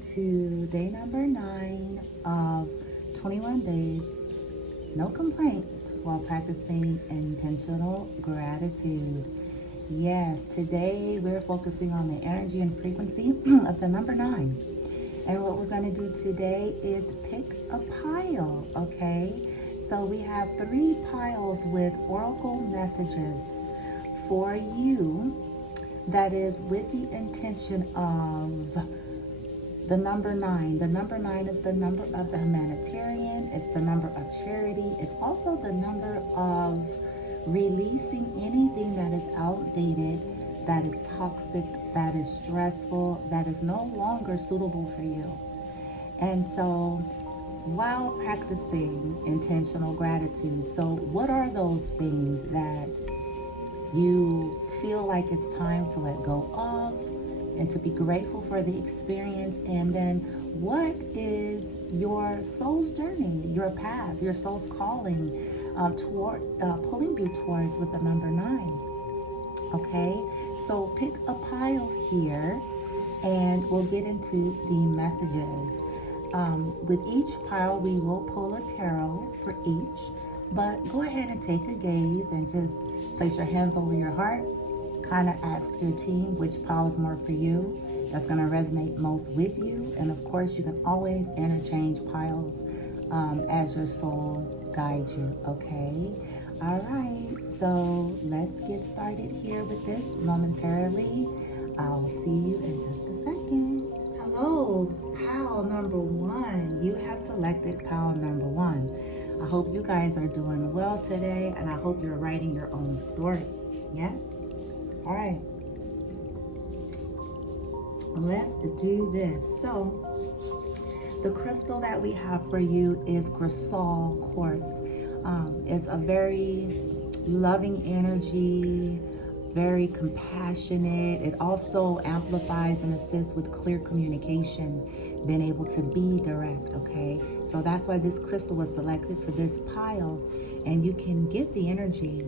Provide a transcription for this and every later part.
to day number 9 of 21 days, no complaints, while practicing intentional gratitude. Yes, today we're focusing on the energy and frequency of the number 9. And what we're going to do today is pick a pile, okay? So we have 3 piles with oracle messages for you that is with the intention of the number 9. The number 9 is the number of the humanitarian. It's the number of charity. It's also the number of releasing anything that is outdated, that is toxic, that is stressful, that is no longer suitable for you. And so while practicing intentional gratitude, so what are those things that you feel like it's time to let go of and to be grateful for the experience? And then what is your soul's journey, your path, your soul's calling toward pulling you towards with the number 9? Okay, so pick a pile here and we'll get into the messages. With each pile we will pull a tarot for each, but go ahead and take a gaze and just place your hands over your heart. Kind of ask your team which pile is more for you, that's going to resonate most with you. And of course, you can always interchange piles as your soul guides you, okay? All right, so let's get started here with this momentarily. I'll see you in just a second. Hello, pile number 1. You have selected pile number 1. I hope you guys are doing well today, and I hope you're writing your own story. Yes? All right. Let's do this. So, the crystal that we have for you is Crystal quartz. It's a very loving energy, very compassionate. It also amplifies and assists with clear communication, being able to be direct, okay? So that's why this crystal was selected for this pile, and you can get the energy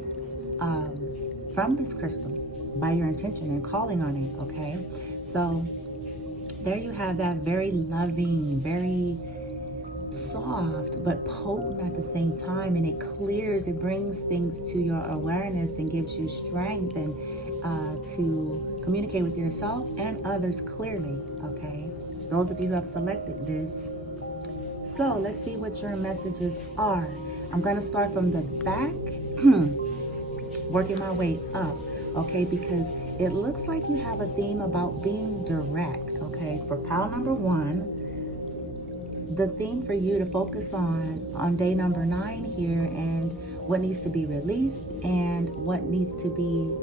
from this crystal by your intention and calling on it, okay? So there you have that very loving, very soft but potent at the same time, and it clears, it brings things to your awareness and gives you strength and to communicate with yourself and others clearly, okay? Those of you who have selected this. So let's see what your messages are. I'm going to start from the back, working my way up, okay? Because it looks like you have a theme about being direct, okay? For pile number 1, the theme for you to focus on day number 9 here, and what needs to be released and what needs to be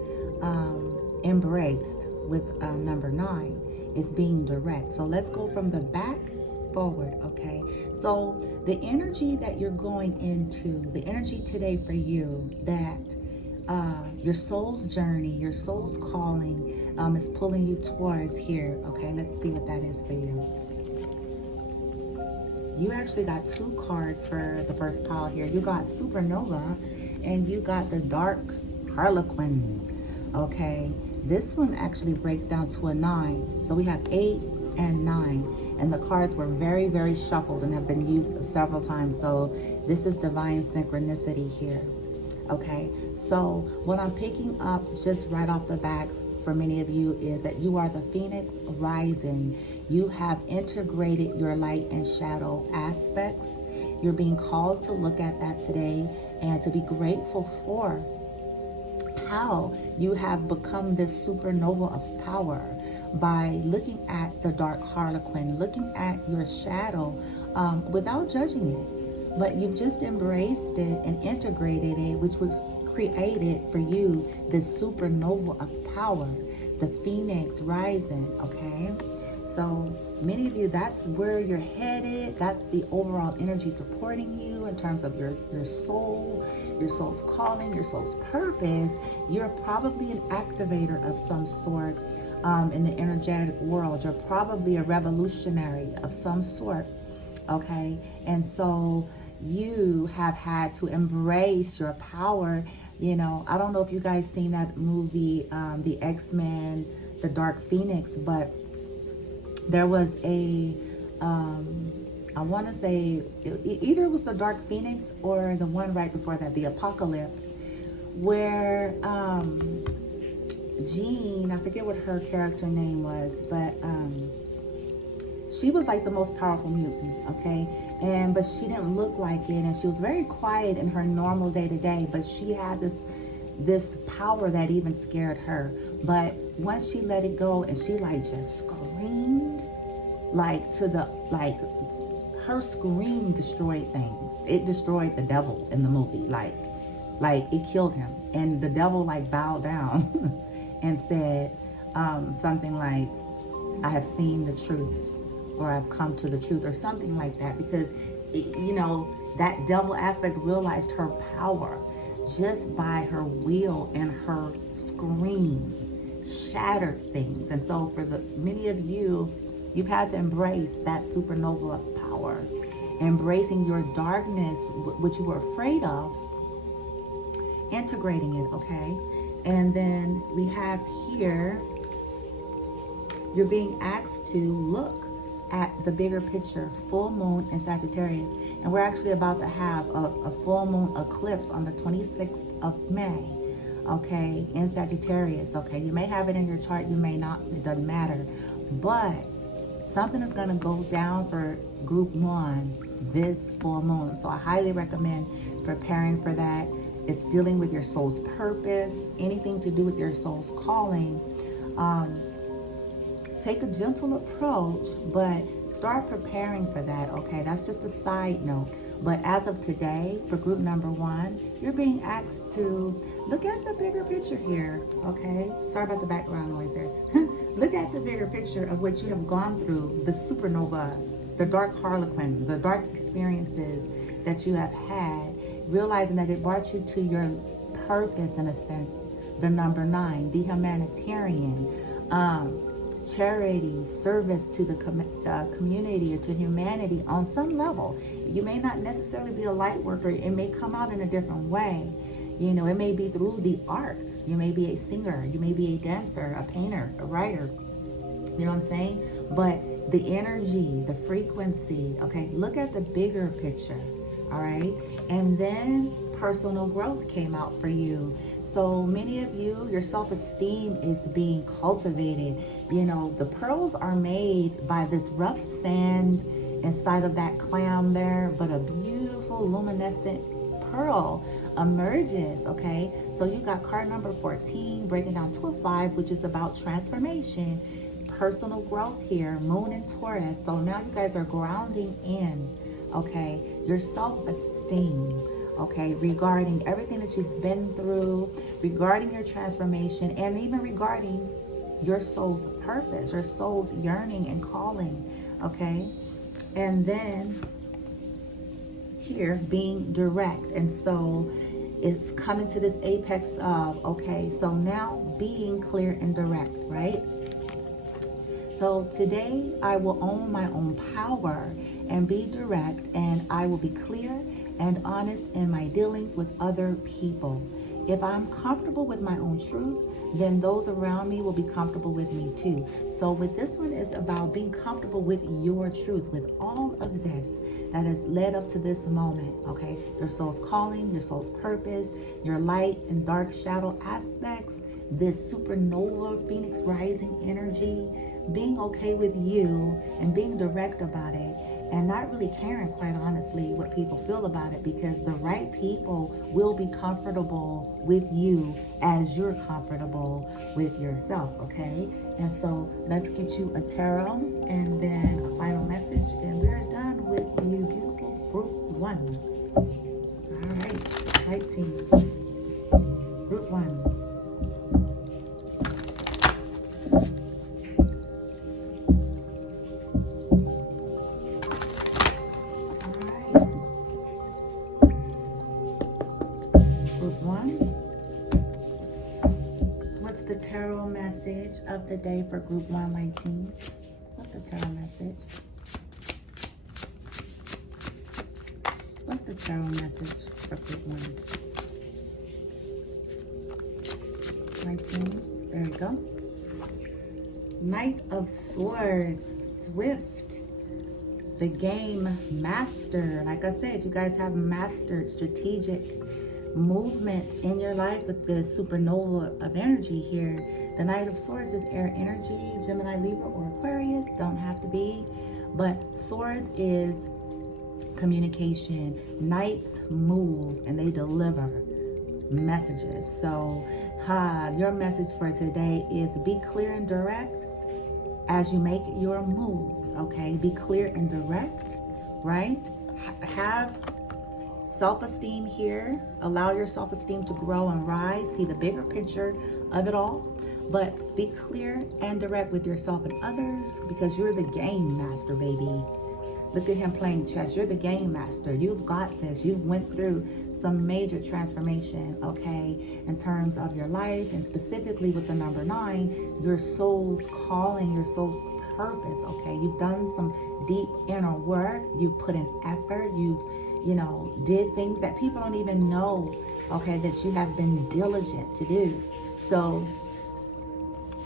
embraced with number 9 is being direct. So let's go from the back forward, okay? So the energy that you're going into, the energy today for you, that your soul's journey, your soul's calling is pulling you towards here, okay? Let's see what that is for you. You actually got 2 cards for the first pile here. You got Supernova and you got the Dark Harlequin, okay? This one actually breaks down to a 9. So we have 8 and 9. And the cards were very, very shuffled and have been used several times. So this is divine synchronicity here, okay? So what I'm picking up just right off the bat for many of you is that you are the phoenix rising. You have integrated your light and shadow aspects. You're being called to look at that today and to be grateful for how you have become this supernova of power by looking at the dark harlequin, looking at your shadow without judging it. But you've just embraced it and integrated it, which was created for you this supernova of power, the phoenix rising, okay? So many of you, that's where you're headed. That's the overall energy supporting you in terms of your soul, your soul's calling, your soul's purpose. You're probably an activator of some sort in the energetic world. You're probably a revolutionary of some sort, okay? And so you have had to embrace your power. You know, I don't know if you guys seen that movie, the X-Men, the Dark Phoenix, but there was I want to say, either it was the Dark Phoenix or the one right before that, the Apocalypse, where Jean, I forget what her character name was, but she was like the most powerful mutant, okay? But she didn't look like it, and she was very quiet in her normal day-to-day, but she had this power that even scared her. But once she let it go, and she like just screamed, like her scream destroyed things. It destroyed the devil in the movie, like it killed him, and the devil like bowed down and said something like, I have seen the truth, or I've come to the truth, or something like that, because you know, that devil aspect realized her power just by her will, and her scream shattered things. And so for the many of you, you've had to embrace that supernova of power, embracing your darkness, what you were afraid of, integrating it, okay? And then we have here, you're being asked to look at the bigger picture, full moon in Sagittarius. And we're actually about to have a full moon eclipse on the 26th of May, okay, in Sagittarius, okay? You may have it in your chart, you may not, it doesn't matter. But something is going to go down for group 1 this full moon. So I highly recommend preparing for that. It's dealing with your soul's purpose, anything to do with your soul's calling. Take a gentle approach, but start preparing for that, okay? That's just a side note. But as of today, for group number 1, you're being asked to look at the bigger picture here, okay? Sorry about the background noise there. Look at the bigger picture of what you have gone through, the supernova, the dark harlequin, the dark experiences that you have had, realizing that it brought you to your purpose, in a sense, the number 9, the humanitarian, charity, service to the community, or to humanity on some level. You may not necessarily be a light worker. It may come out in a different way. You know, it may be through the arts. You may be a singer. You may be a dancer, a painter, a writer. You know what I'm saying? But the energy, the frequency, okay, look at the bigger picture, all right? And then personal growth came out for you. So many of you, your self-esteem is being cultivated. You know, the pearls are made by this rough sand inside of that clam there, but a beautiful luminescent pearl emerges, okay? So you got card number 14 breaking down to a 5, which is about transformation, personal growth here, moon and Taurus. So now you guys are grounding in, okay, your self-esteem, okay, regarding everything that you've been through, regarding your transformation, and even regarding your soul's purpose, your soul's yearning and calling, okay? And then here, being direct. And so it's coming to this apex of, okay, so now being clear and direct, right? So today I will own my own power and be direct, and I will be clear and honest in my dealings with other people. If I'm comfortable with my own truth, then those around me will be comfortable with me too. So with this one is about being comfortable with your truth, with all of this that has led up to this moment, okay? Your soul's calling, your soul's purpose, your light and dark shadow aspects, this supernova, phoenix rising energy, being okay with you and being direct about it, and not really caring, quite honestly, what people feel about it, because the right people will be comfortable with you as you're comfortable with yourself, okay? And so let's get you a tarot and then a final message, and we're done with you, beautiful group 1. All right, right team, group 1. Tarot message of the day for group 1, my team. What's the tarot message? What's the tarot message for group 1? My team. There we go. Knight of Swords. swift, the game master. Like I said, you guys have mastered strategic movement in your life with this supernova of energy here. The Knight of Swords is air energy, Gemini, Libra, or Aquarius. Don't have to be, but Swords is communication. Knights move and they deliver messages. So your message for today is be clear and direct as you make your moves. Okay, be clear and direct, right? Have self-esteem here. Allow your self-esteem to grow and rise. See the bigger picture of it all, but be clear and direct with yourself and others, because you're the game master, baby. Look at him playing chess. You're the game master. You've got this. You went through some major transformation, okay, in terms of your life, and specifically with the number 9, your soul's calling, your soul's purpose, okay? You've done some deep inner work. You've put in effort. You've, did things that people don't even know, okay, that you have been diligent to do. So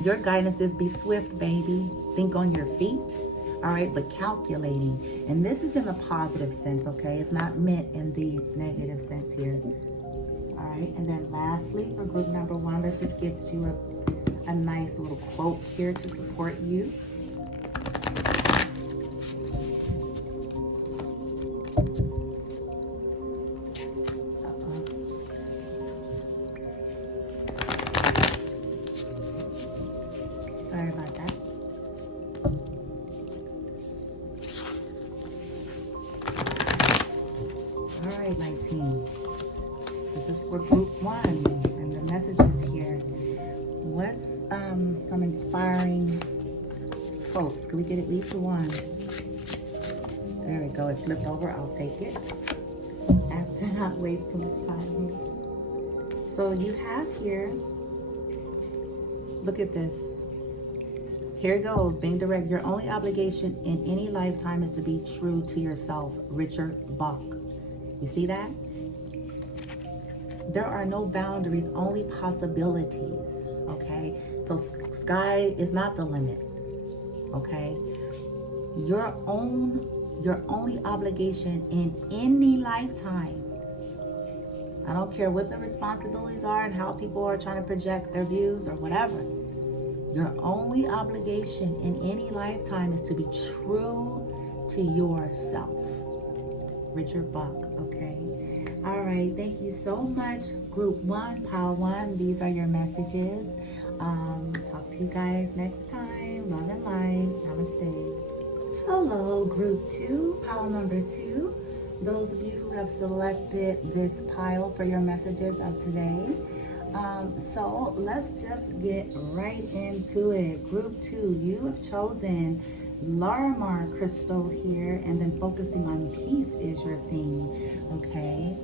your guidance is be swift, baby. Think on your feet. All right, but calculating. And this is in the positive sense, okay? It's not meant in the negative sense here. All right, and then lastly, for group number 1, let's just give you a nice little quote here to support you. Sorry about that. All right, my team. This is for group 1, and the messages here. What's some inspiring quotes? Can we get at least one? There we go. It flipped over. I'll take it. As to not waste too much time here. So you have here. Look at this. Here it goes. Being direct. Your only obligation in any lifetime is to be true to yourself. Richard Bach. You see that? There are no boundaries, only possibilities, okay? So sky is not the limit, okay? Your only obligation in any lifetime, I don't care what the responsibilities are and how people are trying to project their views or whatever, your only obligation in any lifetime is to be true to yourself. Richard Bach, okay? All right, thank you so much, group 1, pile 1. These are your messages. Talk to you guys next time. Love and light. Namaste. Hello, group 2, pile number 2. Those of you who have selected this pile for your messages of today. So let's just get right into it. Group 2, you have chosen Larimar crystal here, and then focusing on peace is your theme, okay?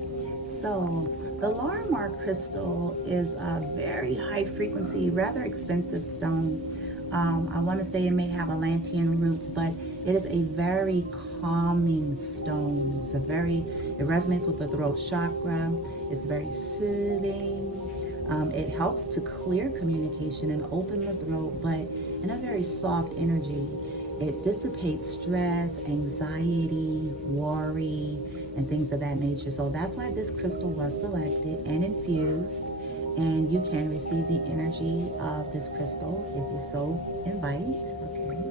So the Larimar crystal is a very high frequency, rather expensive stone. I want to say it may have Atlantean roots, but it is a very calming stone. It resonates with the throat chakra. It's very soothing. It helps to clear communication and open the throat, but in a very soft energy. It dissipates stress, anxiety, worry, and things of that nature. So that's why this crystal was selected and infused. And you can receive the energy of this crystal if you so invite. Okay.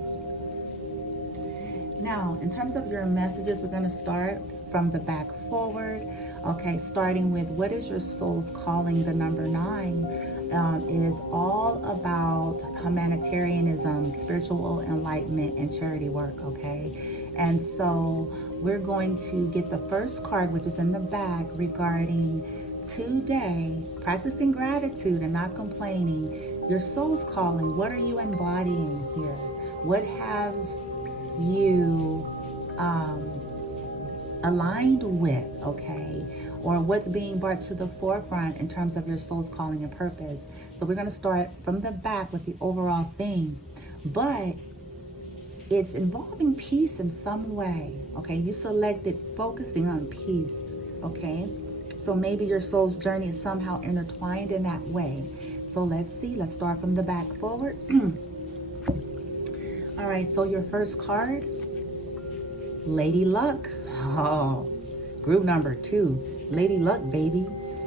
Now, in terms of your messages, we're going to start from the back forward. Okay, starting with what is your soul's calling? The number 9 is all about humanitarianism, spiritual enlightenment, and charity work, okay? And so we're going to get the first card, which is in the back, regarding today, practicing gratitude and not complaining. Your soul's calling. What are you embodying here? What have you aligned with, okay? Or what's being brought to the forefront in terms of your soul's calling and purpose. So we're going to start from the back with the overall theme, but it's involving peace in some way, okay? You selected focusing on peace, okay? So maybe your soul's journey is somehow intertwined in that way. So let's see, let's start from the back forward. All right, so your first card, Lady Luck. Oh, group number 2, Lady Luck, baby.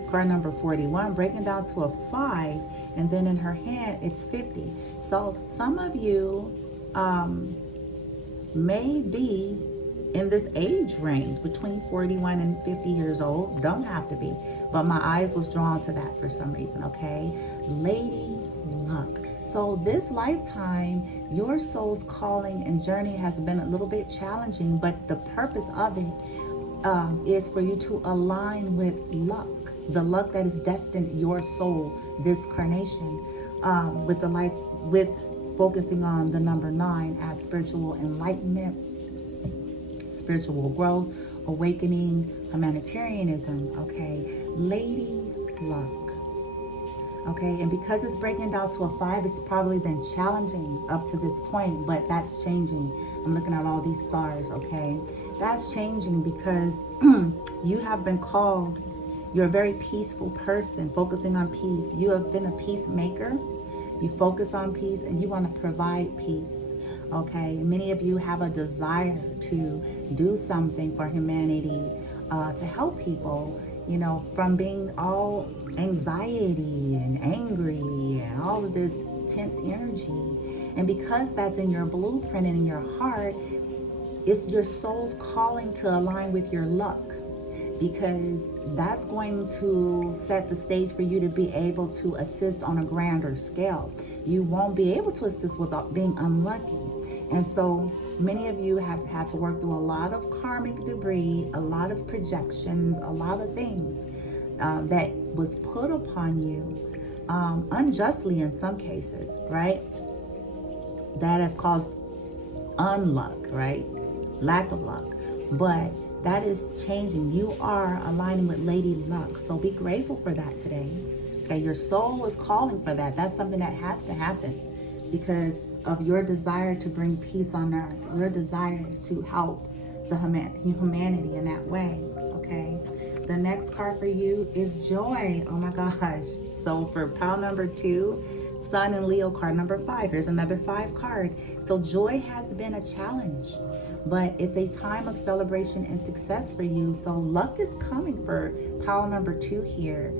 Card number 41, breaking down to a 5, and then in her hand, it's 50. So some of you may be in this age range between 41 and 50 years old. Don't have to be, but my eyes was drawn to that for some reason, okay? Lady Luck. So this lifetime, your soul's calling and journey has been a little bit challenging, but the purpose of it is for you to align with luck, the luck that is destined your soul this carnation, with focusing on the number 9 as spiritual enlightenment, spiritual growth, awakening, humanitarianism, okay? Lady Luck. Okay, and because it's breaking down to a 5, it's probably been challenging up to this point, but that's changing. I'm looking at all these stars, okay? That's changing because you have been called. You're a very peaceful person, focusing on peace. You have been a peacemaker. You focus on peace and you want to provide peace, okay? Many of you have a desire to do something for humanity, to help people, you know, from being all anxiety and angry and all of this tense energy. And because that's in your blueprint and in your heart, it's your soul's calling to align with your luck, because that's going to set the stage for you to be able to assist on a grander scale. You won't be able to assist without being unlucky. And so many of you have had to work through a lot of karmic debris, a lot of projections, a lot of things that was put upon you unjustly in some cases, right? That have caused unluck, right? Lack of luck. But that is changing. You are aligning with Lady Luck. So be grateful for that today. Okay, your soul is calling for that. That's something that has to happen because of your desire to bring peace on earth, your desire to help the humanity in that way, okay? The next card for you is Joy. Oh my gosh. So for pile number 2, Sun and Leo, card number 5. Here's another 5 card. So joy has been a challenge, but it's a time of celebration and success for you. So luck is coming for pile number 2 here.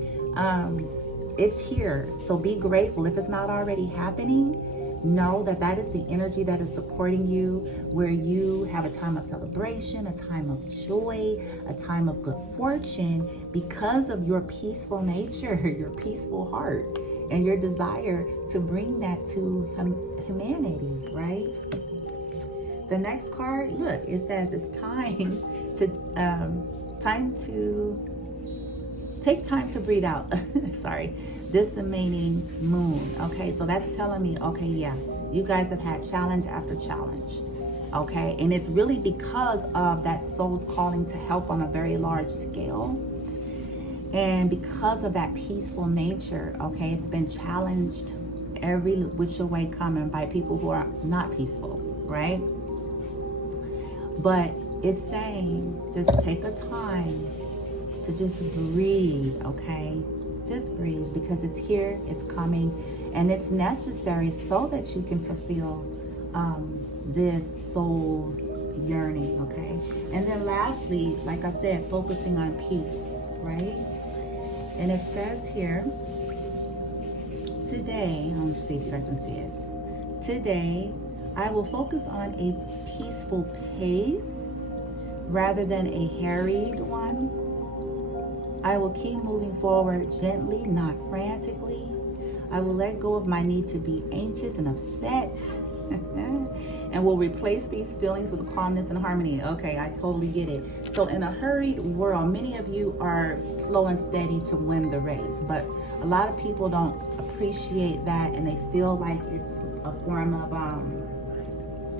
It's here. So be grateful. If it's not already happening, know that that is the energy that is supporting you, where you have a time of celebration, a time of joy, a time of good fortune because of your peaceful nature, your peaceful heart, and your desire to bring that to humanity, right? The next card, look, it says it's time to take time to breathe out. Sorry. Disseminating moon. Okay, so that's telling me, okay, yeah, you guys have had challenge after challenge. Okay, and it's really because of that soul's calling to help on a very large scale. And because of that peaceful nature, okay, it's been challenged every which way coming by people who are not peaceful, right? But it's saying just take a time to just breathe, okay? Just breathe, because it's here, it's coming, and it's necessary so that you can fulfill this soul's yearning, okay? And then lastly, like I said, focusing on peace, right? And it says here, today, let me see if you guys can see it. Today, I will focus on a peaceful pace rather than a harried one. I will keep moving forward gently, not frantically. I will let go of my need to be anxious and upset and will replace these feelings with calmness and harmony. Okay, I totally get it. So in a hurried world, many of you are slow and steady to win the race, but a lot of people don't appreciate that, and they feel like it's a form of,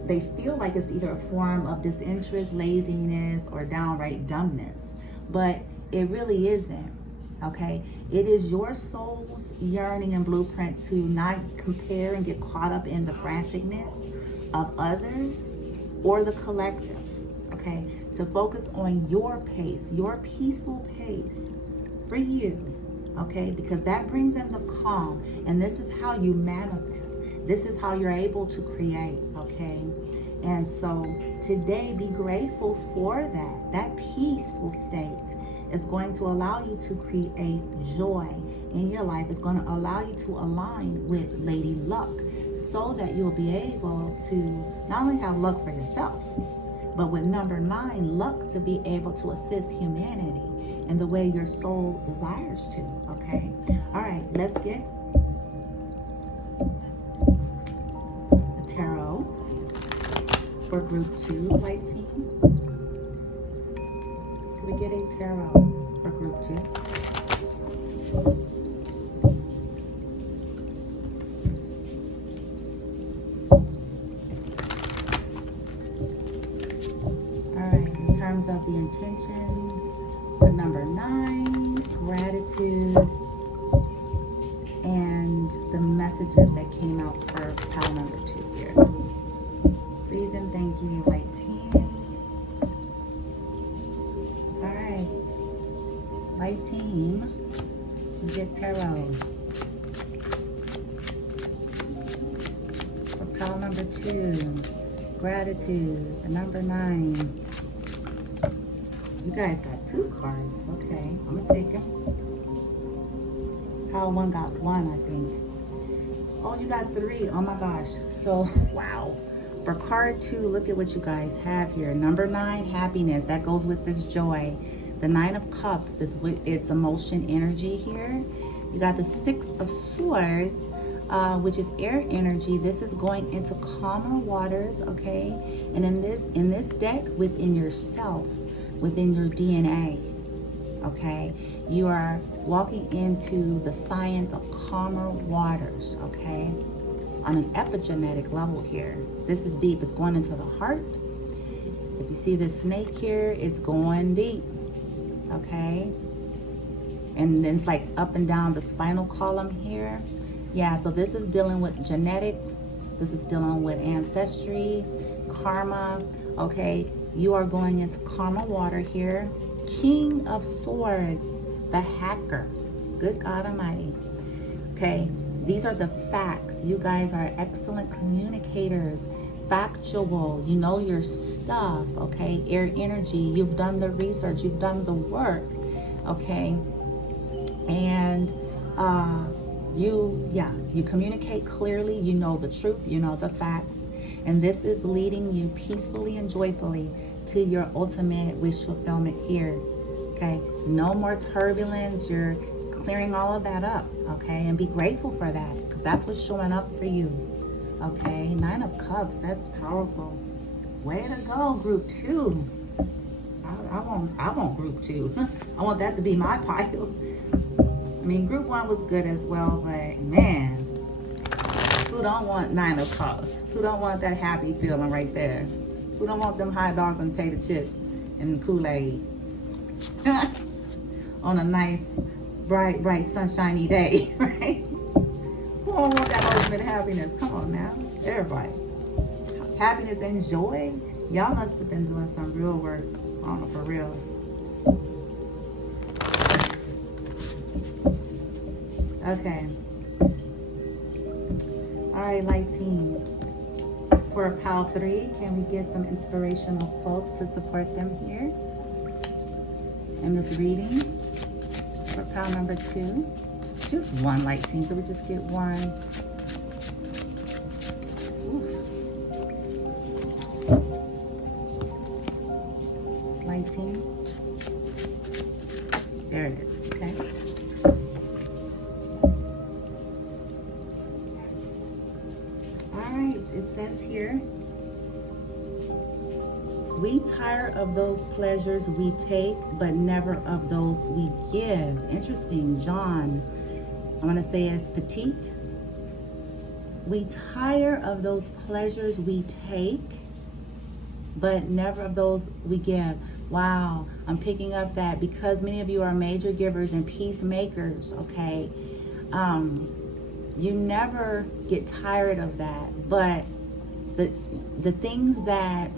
they feel like it's either a form of disinterest, laziness, or downright dumbness. But it really isn't, okay? It is your soul's yearning and blueprint to not compare and get caught up in the franticness of others or the collective, okay? To focus on your pace, your peaceful pace for you, okay? Because that brings in the calm, and this is how you manifest. This is how you're able to create, okay? And so today, be grateful for that. That peaceful state is going to allow you to create joy in your life. It's going to allow you to align with Lady Luck so that you'll be able to not only have luck for yourself, but with number 9, luck to be able to assist humanity in the way your soul desires to, okay? All right, let's get a tarot for group 2, light team. Can we get a tarot for group 2? Of the intentions, the number 9, gratitude, and the messages that came out for pile number 2 here. Please and thank you, light team. All right, light team, we get tarot for pile number 2, gratitude, the number 9. You guys got 2 cards. Okay, I'm gonna take them. Pile 1 got 1, I think. Oh, you got 3. Oh my gosh. So, wow. For card 2, look at what you guys have here. Number 9, happiness. That goes with this joy. The 9 of Cups is with its emotion energy here. You got the 6 of Swords, which is air energy. This is going into calmer waters, okay? And in this deck, within yourself, within your DNA, okay? You are walking into the science of calmer waters, okay? On an epigenetic level here. This is deep, it's going into the heart. If you see this snake here, it's going deep, okay? And then it's like up and down the spinal column here. Yeah, so this is dealing with genetics. This is dealing with ancestry, karma, okay? You are going into karma water here. King of Swords, the hacker. Good God Almighty. Okay, these are the facts. You guys are excellent communicators. Factual, you know your stuff, okay? Air energy, you've done the research, you've done the work, okay? And you communicate clearly, you know the truth, you know the facts. And this is leading you peacefully and joyfully to your ultimate wish fulfillment here, okay? No more turbulence. You're clearing all of that up, okay? And be grateful for that, because that's what's showing up for you, okay? 9 of Cups, that's powerful. Way to go, group 2. I want group 2. I want that to be my pile. I mean, group 1 was good as well, but man, who don't want 9 of Cups? Who don't want that happy feeling right there? Who don't want them hot dogs and potato chips and Kool-Aid on a nice, bright, sunshiny day, right? Who don't want that ultimate happiness? Come on now, everybody. Happiness and joy? Y'all must have been doing some real work. I don't know, for real. Okay. All right, light team. For pile 3, can we get some inspirational quotes to support them here in this reading? For pile number 2, just 1, light team. So we just get 1. Oof. Light team. There it is. Okay. It says here, we tire of those pleasures we take, but never of those we give. Interesting. John, I'm going to say as petite. We tire of those pleasures we take, but never of those we give. Wow, I'm picking up that because many of you are major givers and peacemakers, okay? You never get tired of that, but the things that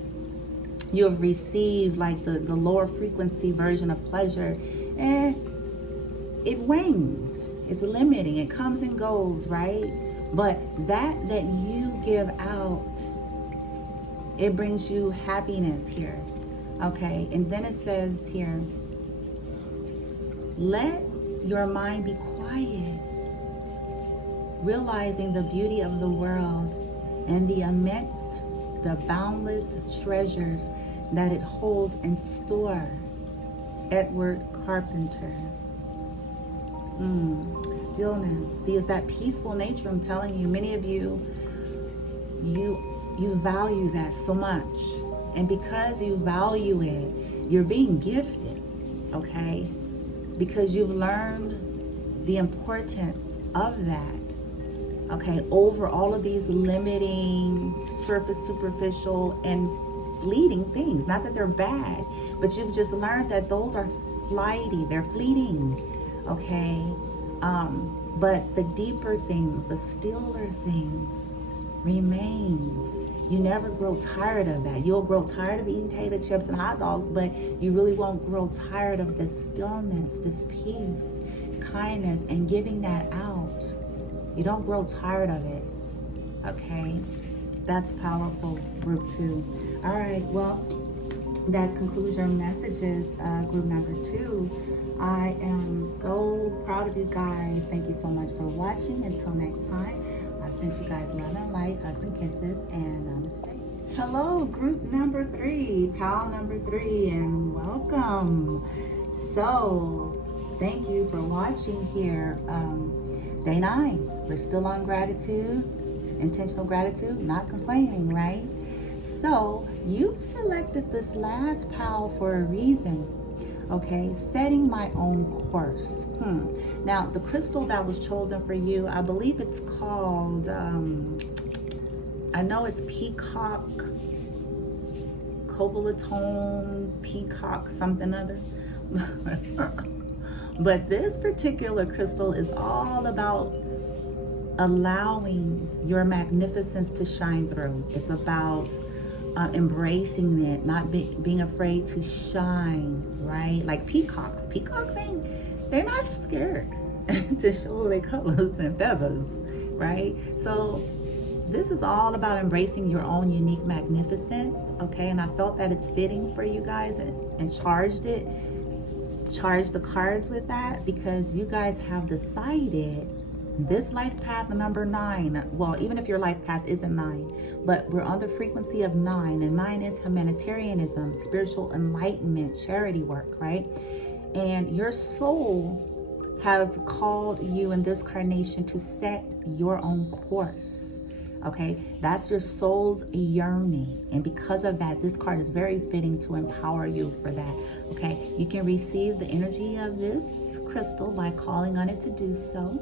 you have received, like the lower frequency version of pleasure, it wanes. It's limiting. It comes and goes, right? But that you give out, it brings you happiness here. Okay, and then it says here, let your mind be quiet, realizing the beauty of the world and the immense, the boundless treasures that it holds in store. Edward Carpenter. Stillness. See, it's that peaceful nature. I'm telling you, many of you value that so much. And because you value it, you're being gifted, okay? Because you've learned the importance of that, okay, over all of these limiting, surface, superficial, and fleeting things. Not that they're bad, but you've just learned that those are flighty, they're fleeting, okay? But the deeper things, the stiller things remains. You never grow tired of that. You'll grow tired of eating potato chips and hot dogs, but you really won't grow tired of this stillness, this peace, kindness, and giving that out. You don't grow tired of it, okay? That's powerful, group 2. All right, well, that concludes your messages, group number 2. I am so proud of you guys. Thank you so much for watching. Until next time, I send you guys love and light, hugs and kisses, and namaste. Hello, group number 3, pal number 3, and welcome. So, thank you for watching here. Day 9, we're still on gratitude, intentional gratitude, not complaining, right? So, you've selected this last pal for a reason. Okay, setting my own course. Now, the crystal that was chosen for you, I believe it's called, I know it's peacock, cobaltone, peacock, something other. But this particular crystal is all about allowing your magnificence to shine through. It's about embracing it, not being afraid to shine, right? Like peacocks. Peacocks they're not scared to show their colors and feathers, right? So this is all about embracing your own unique magnificence, okay? And I felt that it's fitting for you guys and charged the cards with that, because you guys have decided this life path number 9, well, even if your life path isn't 9, but we're on the frequency of 9, and 9 is humanitarianism, spiritual enlightenment, charity work, right? And your soul has called you in this carnation to set your own course, okay? That's your soul's yearning, and because of that, this card is very fitting to empower you for that, okay? You can receive the energy of this crystal by calling on it to do so,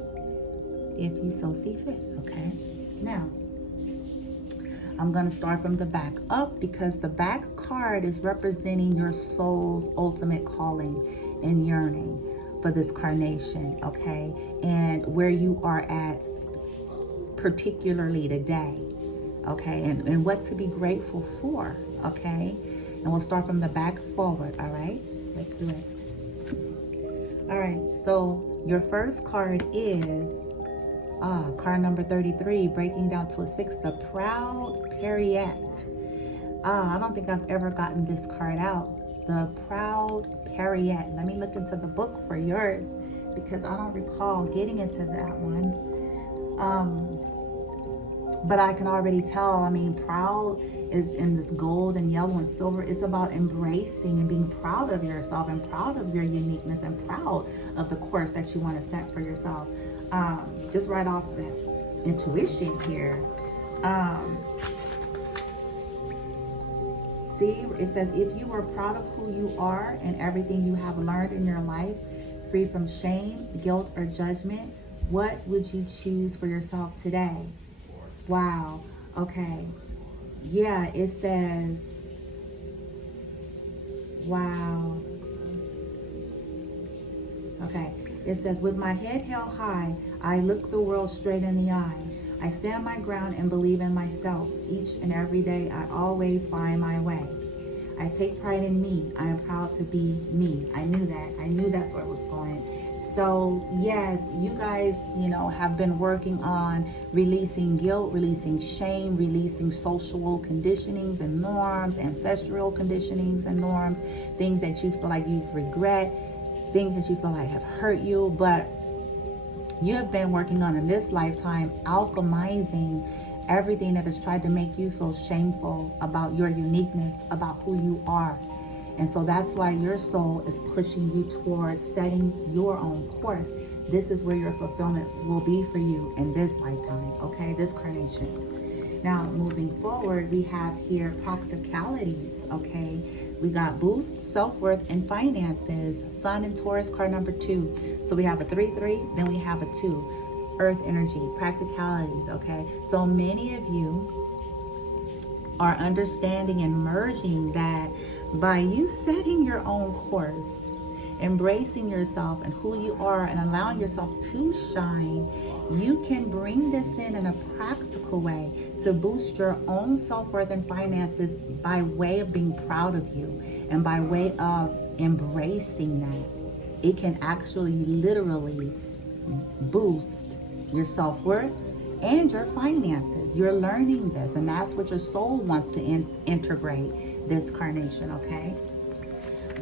if you so see fit, okay? Now, I'm going to start from the back up, because the back card is representing your soul's ultimate calling and yearning for this carnation, okay? And where you are at particularly today, okay? And what to be grateful for, okay? And we'll start from the back forward, all right? Let's do it. All right, so your first card is card number 33, breaking down to a 6, the Proud Pariette. I don't think I've ever gotten this card out. The Proud Pariette. Let me look into the book for yours, because I don't recall getting into that one. But I can already tell, I mean, proud is in this gold and yellow and silver. It's about embracing and being proud of yourself and proud of your uniqueness and proud of the course that you want to set for yourself. Just right off the intuition here. See, it says, if you were proud of who you are and everything you have learned in your life, free from shame, guilt, or judgment, what would you choose for yourself today? Wow. Okay. Yeah, it says, wow. Okay. It says, with my head held high, I look the world straight in the eye. I stand my ground and believe in myself. Each and every day, I always find my way. I take pride in me. I am proud to be me. I knew that. I knew that's where it was going. So yes, you guys, have been working on releasing guilt, releasing shame, releasing social conditionings and norms, ancestral conditionings and norms, things that you feel like you regret, things that you feel like have hurt you, but you have been working on in this lifetime, alchemizing everything that has tried to make you feel shameful about your uniqueness, about who you are. And so that's why your soul is pushing you towards setting your own course. This is where your fulfillment will be for you in this lifetime, okay? This carnation. Now, moving forward, we have here practicalities, okay? We got boost, self-worth, and finances. Sun and Taurus, card number 2. So we have a 3-3, then we have a 2. Earth energy, practicalities, okay? So many of you are understanding and merging that by you setting your own course, embracing yourself and who you are and allowing yourself to shine, you can bring this in a practical way to boost your own self-worth and finances by way of being proud of you and by way of embracing that. It can actually literally boost your self-worth and your finances. You're learning this, and that's what your soul wants to integrate this carnation, okay?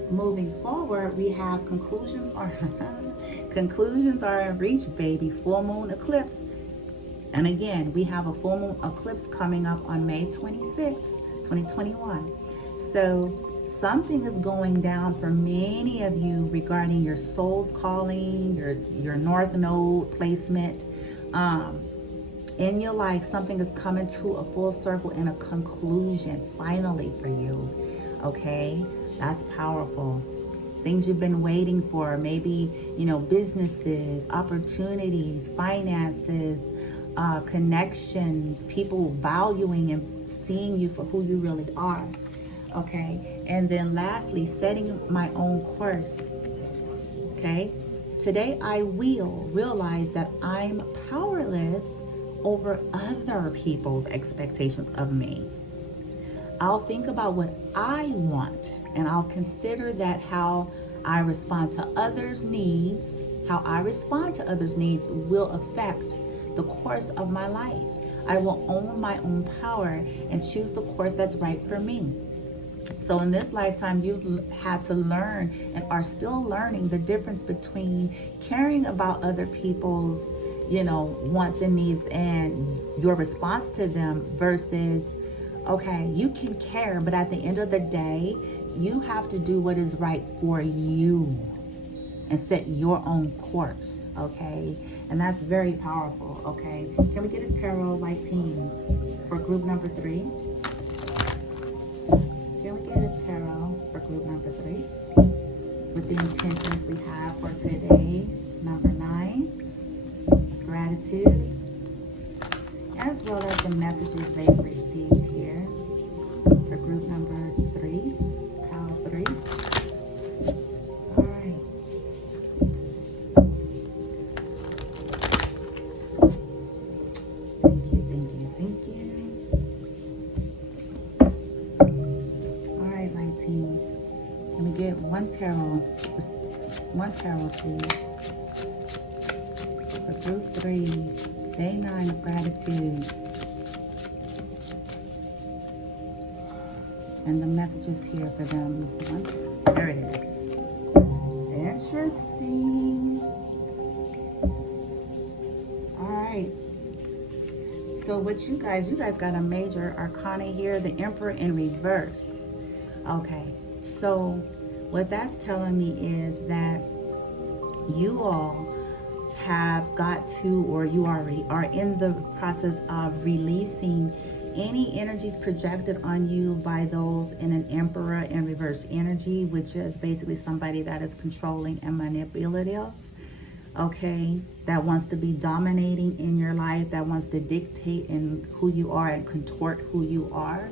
Moving forward, we have conclusions are in reach, baby. Full moon eclipse. And again, we have a full moon eclipse coming up on May 26, 2021. So something is going down for many of you regarding your soul's calling, your north node placement. In your life, something is coming to a full circle and a conclusion finally for you. Okay, that's powerful. Things you've been waiting for, maybe, businesses, opportunities, finances, connections, people valuing and seeing you for who you really are. Okay, and then lastly, setting my own course. Okay, today I will realize that I'm powerless over other people's expectations of me. I'll think about what I want, and I'll consider that how I respond to others' needs, will affect the course of my life. I will own my own power and choose the course that's right for me. So in this lifetime, you've had to learn and are still learning the difference between caring about other people's wants and needs and your response to them versus, okay, you can care, but at the end of the day, you have to do what is right for you and set your own course, okay? And that's very powerful, okay? Can we get a tarot light team for group number 3? Can we get a tarot for group number 3? With the intentions we have for today, number 9. Gratitude, as well as the messages they've received here for group number 3, pile 3. All right. Thank you. All right, my team. Can we get one tarot, please? For group 3, day 9 of gratitude. And the messages here for them. There it is. Interesting. All right. So what you guys got a major arcana here, the Emperor in reverse. Okay. So what that's telling me is that you all have got to, or you already are in the process of releasing any energies projected on you by those in an Emperor in reverse energy, which is basically somebody that is controlling and manipulative, okay, that wants to be dominating in your life, that wants to dictate in who you are and contort who you are,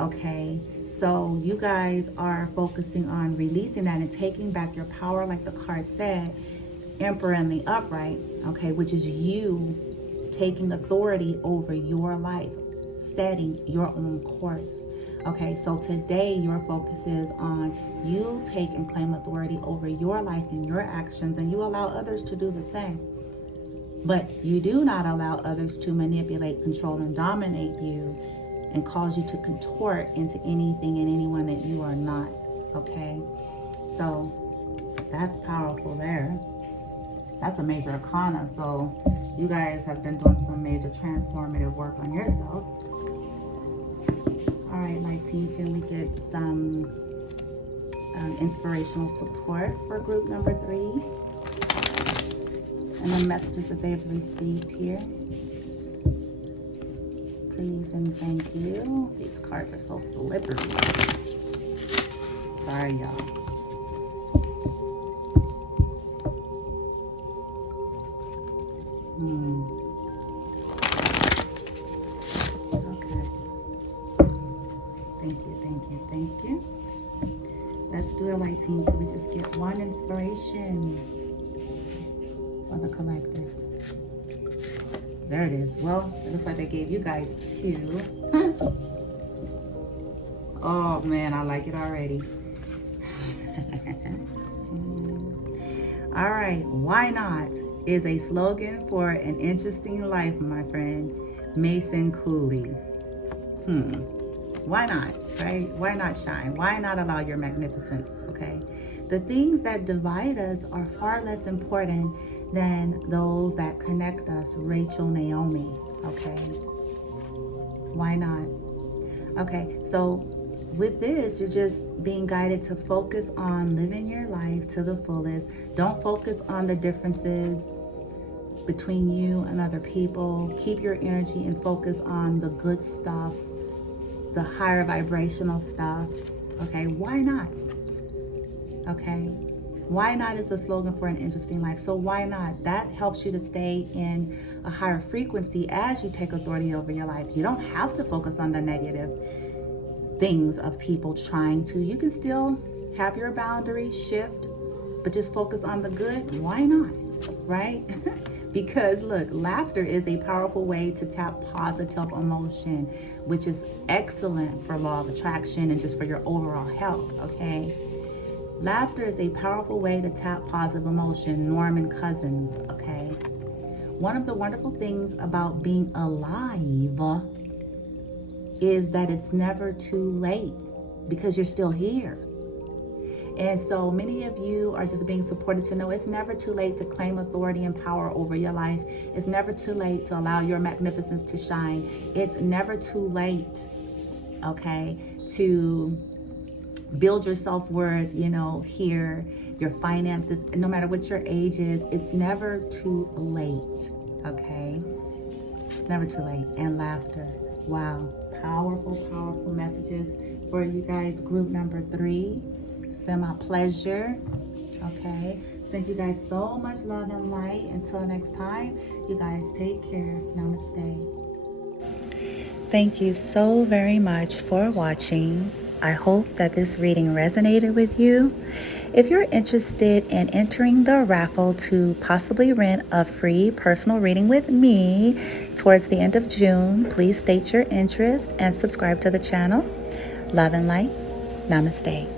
okay? So you guys are focusing on releasing that and taking back your power, like the card said, Emperor in the upright, okay, which is you taking authority over your life, setting your own course, Okay, so today your focus is on you take and claim authority over your life and your actions, and you allow others to do the same. But you do not allow others to manipulate, control, and dominate you and cause you to contort into anything and anyone that you are not. Okay, so that's powerful there. That's a major arcana. So you guys have been doing some major transformative work on yourself. All right, light team, can we get some inspirational support for group number 3? And the messages that they've received here. Please and thank you. These cards are so slippery. Sorry, y'all. Okay. Thank you. Let's do a light team. Can we just get one inspiration for the collective? There it is. Well, it looks like they gave you guys 2. Oh man, I like it already. All right, why not is a slogan for an interesting life, my friend Mason Cooley. Why not, right? Why not shine? Why not allow your magnificence, okay? The things that divide us are far less important than those that connect us, Rachel Naomi, okay? Why not? Okay, so with this, you're just being guided to focus on living your life to the fullest. Don't focus on the differences between you and other people. Keep your energy and focus on the good stuff, the higher vibrational stuff, okay? Why not? Okay? Why not is the slogan for an interesting life. So why not? That helps you to stay in a higher frequency as you take authority over your life. You don't have to focus on the negative things of people trying to. You can still have your boundaries shift, but just focus on the good. Why not? Right? Because look, laughter is a powerful way to tap positive emotion, which is excellent for law of attraction and just for your overall health, okay? Laughter is a powerful way to tap positive emotion, Norman Cousins, okay? One of the wonderful things about being alive is that it's never too late because you're still here. And so many of you are just being supported to know it's never too late to claim authority and power over your life. It's never too late to allow your magnificence to shine. It's never too late, okay, to build your self-worth, you know, here, your finances, no matter what your age is, it's never too late, okay? It's never too late. And laughter. Wow. Powerful, powerful messages for you guys, group number 3. It's been my pleasure, okay? Send you guys so much love and light. Until next time, you guys take care. Namaste. Thank you so very much for watching. I hope that this reading resonated with you. If you're interested in entering the raffle to possibly rent a free personal reading with me towards the end of June, please state your interest and subscribe to the channel. Love and light. Namaste.